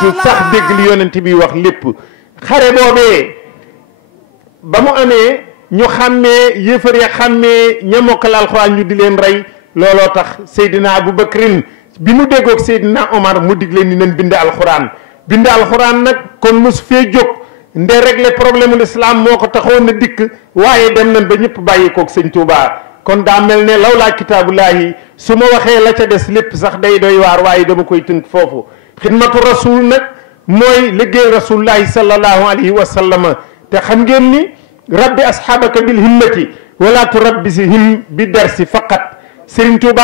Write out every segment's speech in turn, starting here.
du sax dégg li yonent bi wax lépp. xare boobee ba mu amee ñu xàmmee yéefar ya xàmmee ña mokkal alxuraan ñu di leen rey looloo tax Seydina Aboubacrin bi mu déggoog Seydina Omar mu dig leen ni nañ bind alxuraan. bind alxuraan nag kon mosu fee jóg nde régler problème ul islam moo ko taxoon na dikk waaye dem nañ ba ñëpp bàyyi koog sëñ Touba kon daa mel ne lawlaa kitaabullaahi su ma waxee la ca des lépp sax day doy waar waaye dama koy tënk foofu. xidmatu rasul nag mooy liggéey rasulullahi sallallahu alayhi wa sallam te xam ngeen ni rabbi asxaabaka bil himmati wala turabbisihim bi darsi faqat. Serigne Touba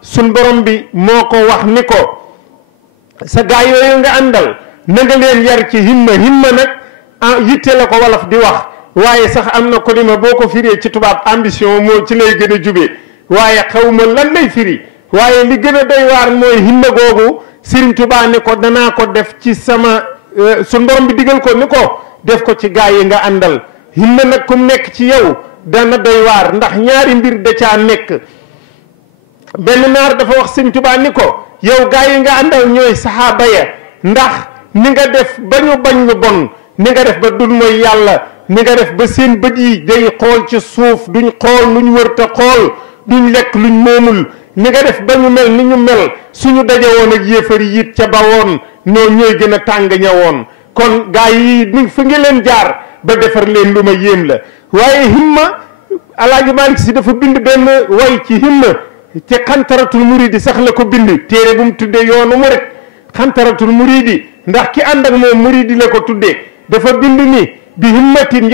sun borom bi moo ko wax ni ko sa gaa yooyu nga àndal na nga leen yar ci himma nag yitte la ko wolof di wax waaye sax am na ko ni ma boo ko firee ci tubaab ambition moo ci lay gën a jube waaye xawma lan lay firi waaye li gën a doy waar mooy himma googu Serigne Touba ni ko danaa ko def ci sama sun borom bi digal ko ni ko def ko ci gaa yi nga àndal. himma nag kum nekk ci yow dana doy waar ndax ñaari mbir da caa nekk. benn naar dafa wax Serigne Touba ni ko yow gaa yi nga àndal ñooy saxaaba ya ndax ni nga def ba ñu bañ lu bon ni nga def ba dul mooy yàlla ni nga def ba seen bët yi day xool ci suuf duñ xool luñ wërta xool duñ lekk luñ moomul ni nga def ba ñu mel ni ñu mel suñu daje woon ak yéefar yi it ca ba woon noo ñooy gën a tàng ña woon kon gaa yi ni fi nga leen jaar ba defar leen lu ma yéem la waaye himma Alaaji Maalik Si dafa bind benn way ci himma ci xantaratul muridi sax la ko bind téere bu mu tuddee yoonu murid xantaratul muridi ndax ki ànd ak moom muridi la ko tuddee dafa bind ni bi himmatin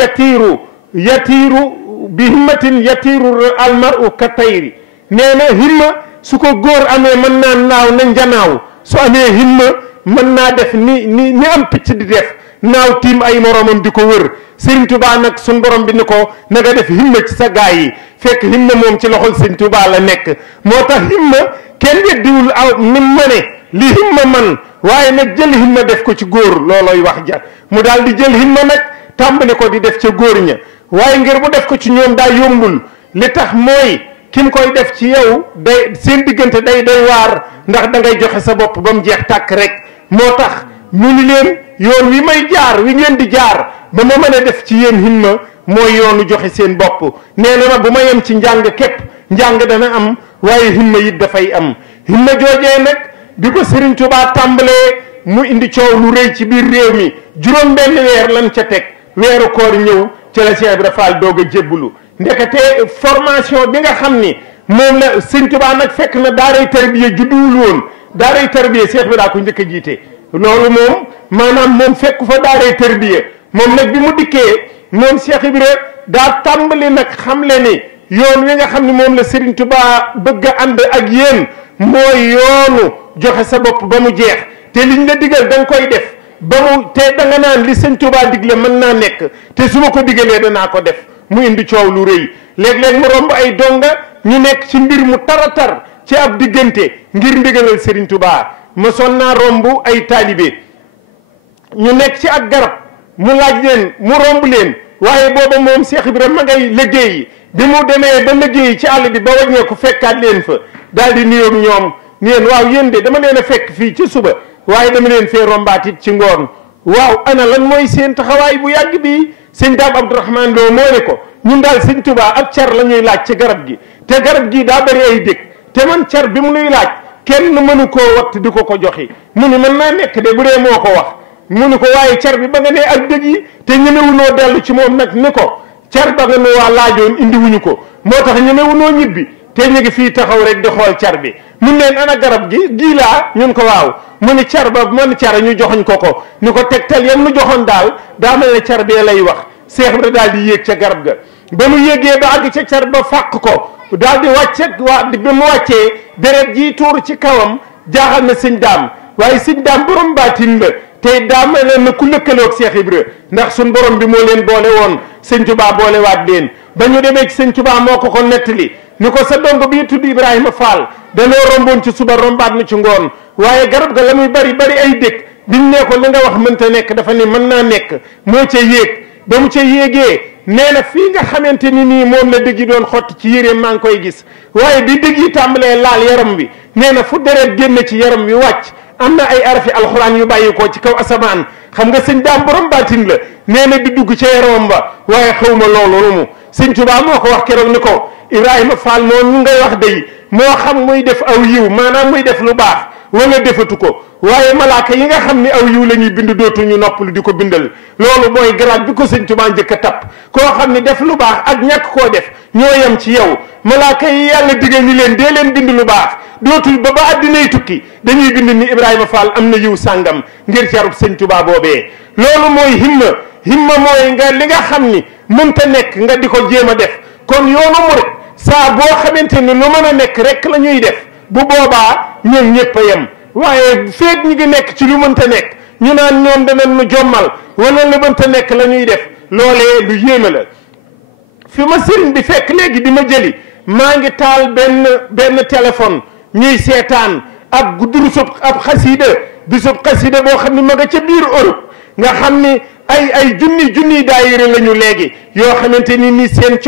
yatiiru almaru ka tayri nee na himma su ko góor amee mën naa naaw na njanaaw su amee himma mën naa def ni am picc di def naaw tiim ay moromam di ko wër Serigne Touba nag sun borom bi ni ko na nga def himma ci sa gaay yi fekk himma moom ci loxol Serigne Touba la nekk moo tax himma kenn weddiwul aw ni ma ne li himma man waaye nag jël himma def ko ci góor loolooy wax ja mu daal di jël himma nag tàmbali ko di def ca góor ña waaye ngir bu def ko ci ñoom daa yombul li tax mooy kin koy def ci yow day seen diggante day doy waar ndax da ngay joxe sa bopp ba mu jeex tàkk rek moo tax mu ni leen yoon wi may jaar wi ngeen di jaar ba ma mën a def ci yéen himma mooy yoonu joxe seen bopp nee na ma bu ma yem ci njàng képp njàng dana am waaye himma it dafay am himma joojee nag bi ko Serigne Touba tàmbalee mu indi coow lu rëy ci biir réew mi juróom benn weer lan ca teg weeru koor ñëw ci la Cheikh Ibra Fall doog a jébbulu ndekete formation bi nga xam ni moom la Serigne Touba nag fekk na daaray tarbiya judduwul woon daaray tarbiya Cheikh bi daa ko njëkk a jiite loolu moom maanaam moom fekku fa daaray tarbiya moom nag bi mu dikkee moom Cheikh Ibra daa tàmbali nag xam le ni yoon wi nga xam ne moom la Serigne Touba bëgg a ànd ak yéen mooy yoonu joxe sa bopp ba mu jeex te liñ la digal da nga koy def ba mu te da nga naan li Serigne Touba digle mën naa nekk te su ma ko digalee danaa ko def mu indi coow lu rëy léeg-léeg mu romb ay donga ñu nekk ci mbir mu taratar ci ab diggante ngir ndigalal Serigne Touba mosoon naa romb ay taalibe ñu nekk ci ak garab mu laaj leen mu romb leen waaye booba moom Cheikh Ibrahima ma ngay liggéeyi bi mu demee ba liggéeyi ci àll bi ba wàññeeku fekkaat leen fa daal di nuyoog ñoom ni leen waaw yéen de dama leen a fekk fii ci suba waaye dama leen fee rombaat it ci ngoon waaw ana lan mooy seen taxawaay bu yàgg bi sëñ Daam Abdourahmane Lo moo ne ko ñun daal sëñ Touba ab car la ñuy laaj ci garab gi te garab gi daa bëri ay dëkk te man car bi mu nuy laaj kenn mënu koo watt di ko joxi mu ni mën naa nekk de bu dee moo ko wax mu ni ko waaye car bi ba nga ne ak dëgg yi te ñemewunoo dellu ci moom nag ni ko car ba nga nu waa laajoon indi wuñu ko moo tax ñemewunoo ñibbi te ñu ngi fii taxaw rek di xool car bi mun leen ana garab gi gii laa ñun ko waaw mu ni car ba man car ñu joxoñ ko ni ko tegtal yam nu joxoon daal daa mel ne car bee lay wax Seex Ibra daal di yéeg ca garab ga ba mu yéegee ba àgg ca car ba fàq ko daal di wàcce bi mu wàccee deret ji tuur ci kawam jaaxal na sëñ Daam waaye sëñ Daam borom baatin la tey daa mel ne ku lëkkaloog Cheikh Ibra ndax suñ borom bi moo leen boole woon sëñ Touba boole waat leen ba ñu demee ci sëñ Touba moo ko nettali ni ko sa dongo bii tudd Ibrahima Fall danoo romboon ci suba rombaat na ci ngoon waaye garab ga la muy bari bari ay dëkk biñ ne ko li nga wax mënta nekk dafa ni mën naa nekk moo ca yéeg ba mu ca yéegee nee na fii nga xamante ni nii moom la dëgg yi doon xott ci yéreem maa ngi koy gis waaye bi dëgg yi tàmbalee laal yaram bi nee na fu deret génn ci yaram bi wàcc am na ay arafi alxuraan yu bàyyi ko ci kaw asamaan xam nga sëñ daam borom baatin la nee na di dugg ca yaramam ba waaye xaw ma loolu lu mu sëñ Tuubaa moo ko wax keroog ni ko Ibrahima Fall noonu ngay wax day moo xam muy def aw yiw maanaam muy def lu baax wala defatu ko waaye malaaka yi nga xam ni aw yiw la ñuy bind dootuñu noppalu di ko bindal loolu mooy garaat bi ko sëñ Tuubaa njëkk a tapp koo xam ni def lu baax ak ñàkk koo def ñoo yem ci yow malaaka yi yàlla digal ni leen dee leen bind lu baax dootul ba addinay tukki dañuy bind ni Ibrahima Fall am na yiw sàngam ngir carub sëñ Tuubaa boobee loolu mooy himma mooy nga li nga xam ni mënta nekk nga di ko jéem a def kon yoonu murit saa boo xamante ni lu mën a nekk rek la ñuy def bu boobaa ñoom ñëpp a yem waaye feeg ñi ngi nekk ci lu mënta nekk ñu naan ñoom danañ nu jommal wala lu mënta nekk la ñuy def loolee lu yéeme la fi ma sëriñ bi fekk léegi di ma jëli maa ngi taal benn téléphone ñuy seetaan ab durusub ab xasida bisub xasida boo xam ne ma nga ca biir Europe nga xam ni ay junni daayira la ñu léegi yoo xamante ni seen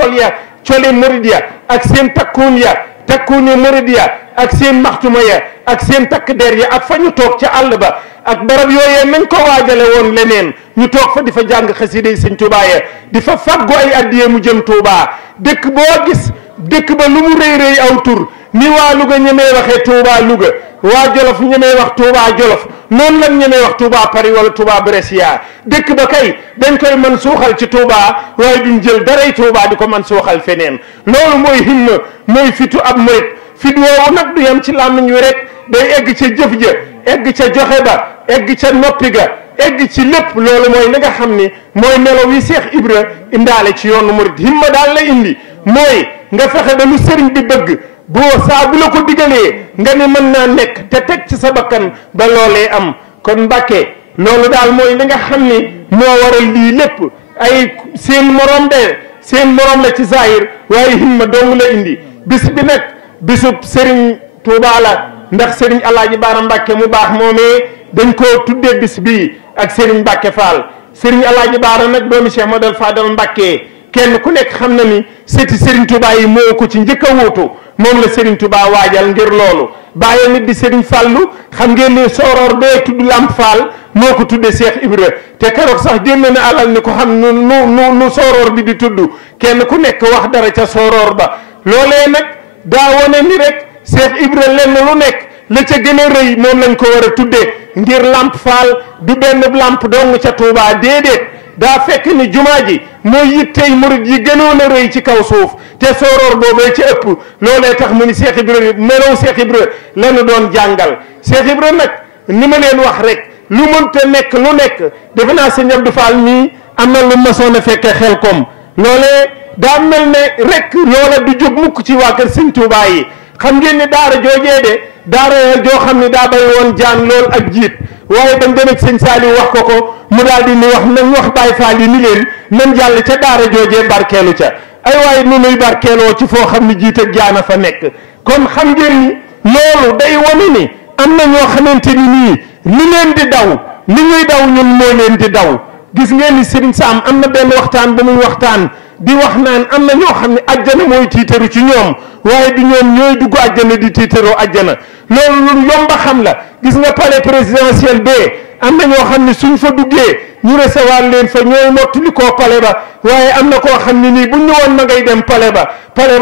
coli murid ya ak seen takkuuni murid ya ak seen maxtuma ya ak seen takk der ya ak fa ñu toog ca àll ba ak barab yooyee nañ ko waajale woon leneen ñu toog fa di fa jàng xasida yi sëñ Tuubaa ya di fa fàggu ay addiyee mu jëm Tuubaa dëkk boo gis dëkk ba lu mu rëy aw tur ni waa Louga ñemee waxee Tuubaa Louga waa Jolof ñemee wax Tuubaa Jolof noonu lan ñemee wax Tuubaa Paris wala Tuubaa Brescia dëkk ba kay dañ koy mën suuxal ci Tuubaa waaye duñ jël daray Tuubaa di ko mën suuxal feneen loolu mooy himma mooy fitu ab murit fit woowu nag du yem ci làmmiñ wi rek day egg ca jëf ja egg ca joxe ba egg ca noppi ga egg ci lépp loolu mooy li nga xam ni mooy melo wi Seex Ibra indaale ci yoonu murit himma daal la indi mooy nga fexe ba lu sëriñ bi bëgg boo saa bu la ko digalee nga ne mën naa nekk te teg ci sa bakkan ba loolee am kon Mbàkke loolu daal mooy li nga xam ni moo waral lii lépp ay seen morom la ci zahir waaye himma dong la indi bis bi nag bisub Serigne Touba la ndax Serigne Alaaji Baara Mbàkke mu baax moomee dañ koo tuddee bis bii ak Serigne Mbàkke Fall Serigne Alaaji Baara nag doomi Cheikh Madal Fadal Mbàkke kenn ku nekk xam na ni sëti Serigne Touba yi moo ko ci njëkk a wuutu moom la Serigne Touba waajal ngir loolu bàyyi nit di Serigne Fallu xam ngeen ni sooroor bee tudd Lamp Fall moo ko tuddee Cheikh Ibra te keroog sax génn na alal ni ko xam nu sooroor bi di tudd kenn ku nekk wax dara ca sooroor ba loolee nag daa wane ni rek Cheikh Ibra lenn lu nekk la ca gën a rëy moom lañ ko war a tuddee ngir Lamp Fall du benn lamp dong ca Touba déedéet daa fekk ni jumaa ji mooy yittey murid yi gënoon a rëy ci kaw suuf te sooroor boobee ci ëpp loolee tax mu ni Cheikh Ibra melow Cheikh Ibra lanu doon jàngal Cheikh Ibra nag ni ma leen wax rek lu mënta nekk lu nekk defe naa sëñ Abdou Fall mii am na lu masoon a fekke xel kom loolee daa mel ne rek loola du jóg mukk ci waa kër sëñ Touba yi xam ngeen ni daara joojee de daara joo xam ni daa bay woon jaan lool ak jiit waaye bañ dem ak sëñ Saliou wax ko mu daal di ni wax nañ wax Baay Faal yi ni leen nañ jàll ca daara joojee barkeelu ca ay waaye nu nuy barkeeloo ci foo xam ni jiit ak jaana fa nekk kon xam ngeen ni loolu day wane ni am na ñoo xamante ni nii li leen di daw li ñuy daw ñun moo leen di daw gis ngeen ni Serigne Sam am na benn waxtaan bu muy waxtaan di wax naan am na ñoo xam ne ajjana mooy tiitaru ci ñoom waaye du ñoom ñooy dugg ajjana di tiitaroo ajjana loolu lu yomba xam la gis nga palais présidentiel bee am na ñoo xam ne suñ fa duggee ñu recevoir leen fa ñooy mottali koo palais ba waaye am na koo xam ne nii buñ ñëwoon ma ngay dem palais ba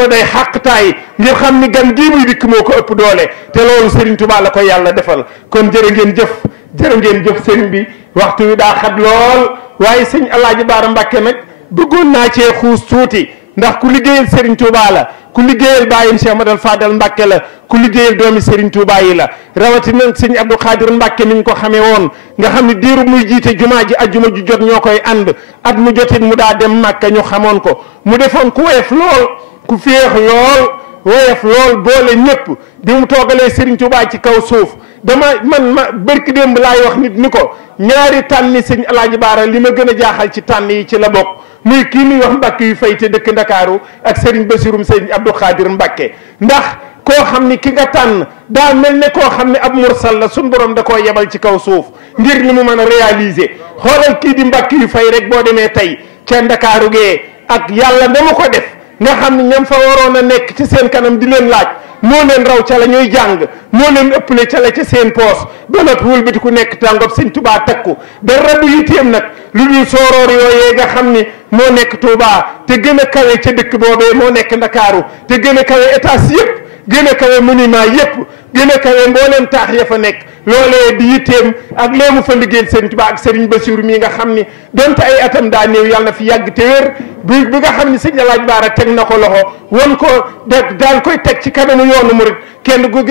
day xàqtaay ngir xam ni gan gii muy dikk moo ko ëpp doole te loolu Serigne Touba la ko yàlla defal kon jërë ngeen jëf Serigne bi waxtu wi daa xat lool waaye sëñ Alaaji Baara Mbàkke nag bëggoon naa cee xuus tuuti ndax ku liggéeyal Serigne Touba la ku liggéeyal bàyyim Cheikh Madal Fadal Mbàkke la ku liggéeyal doomi Serigne Touba yi la rawatina sëñ Abdou Khadir Mbàkke ni ñu ko xamee woon nga xam ne diiru muy jiite jumaa ji ajjuma ju jot ñoo koy ànd at mu jotit mu daa dem Màkka ñu xamoon ko mu defoon ku woyof lool ku féex lool woyof lool boole ñëpp bi mu toogalee Serigne Touba ci kaw suuf ma bërki démb laay wax nit ni ko ñaari tànni sëñ Alaaji Baara li ma gën a jaaxal ci tànn yi ci la bokk muy kii muy wax Mbàkke yu fay te dëkk Ndakaaru ak Serigne Bassirum Serigne Abdou Khadir Mbàkke ndax koo xam ni ki nga tànn daa mel ne koo xam ne ab mursal la suñ borom da koo yebal ci kaw suuf ngir li mu mën a réaliser xoolal kii di Mbàkke yu fay rek boo demee tey ca Ndakaaru gee ak yàlla dama ko def nga xam ne ñam fa waroon a nekk ci seen kanam di leen laaj moo leen raw ca la ñuy jàng moo leen ëppale ca la ca seen poos ba noppi wëlbati ku nekk tàngob sëñ Tuubaa takku dara du yitteem nag lu dul sooroor yooyee nga xam ni moo nekk Tuubaa te gën a kawe ca dëkk boobee moo nekk Ndakaaru te gën a kawe étage yëpp gën a kawe monument yëpp gën a kawe mbooleem taax ya fa nekk loolee di yitteem ak léemu fa liggéeyal sëñ Tuubaa ak Serigne Bassirou mii nga xam ni donte ay atam daa néew yàlla na fi yàgg te wér bi nga xam ni sëñ Alaaji Baara teg na ko loxo won ko daal koy teg ci kanamu yoonu murit kenn ku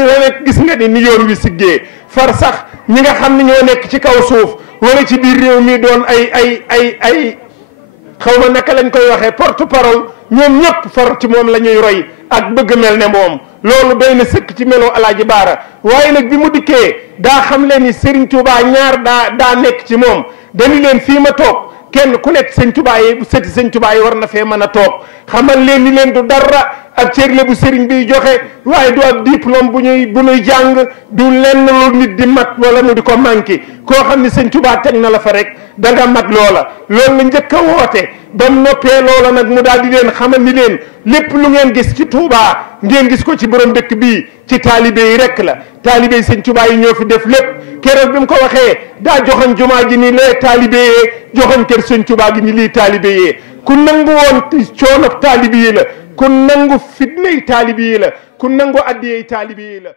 gis nga ni yoon wi siggee far sax ñi nga xam ni ñoo nekk ci kaw suuf wala ci biir réew mi doon ay xaw ma naka lañ koy waxee porte parole ñoom ñëpp far ci moom la ñuy roy ak bëgg mel ne moom loolu doy na sëkk ci meloo Alaaji Baara waaye nag bi mu dikkee daa xam leen ni Serigne Touba ñaar daa nekk ci moom dañu leen fii ma toog kenn ku nekk sëñ Touba yi sëti sëñ Touba yi war na fee mën a toog xamal leen ni leen du dara ak cër la bu Serigne biy joxe waaye du ak diplôme bu ñuy jàng du lenn lu nit di mat wala mu di ko manqué koo xam ni sëñ Touba teg na la fa rek da nga mat loola loolu la njëkk a woote ba mu noppee loola nag mu daal di leen xamal ni leen lépp lu ngeen gis ci Touba ngeen gis ko ci borom dëkk bii ci taalibe yi rek la taalibe yi sëñ Touba yi ñoo fi def lépp keroog bi mu ko waxee daa joxoñ jumaa ji ni lee taalibe yee joxoñ kër sëñ Touba gi ni lii taalibe yee ku nangu woon coono taalibe yi la ku nangu fitnay taalibe yi la ku nangu addiyey taalibe yi la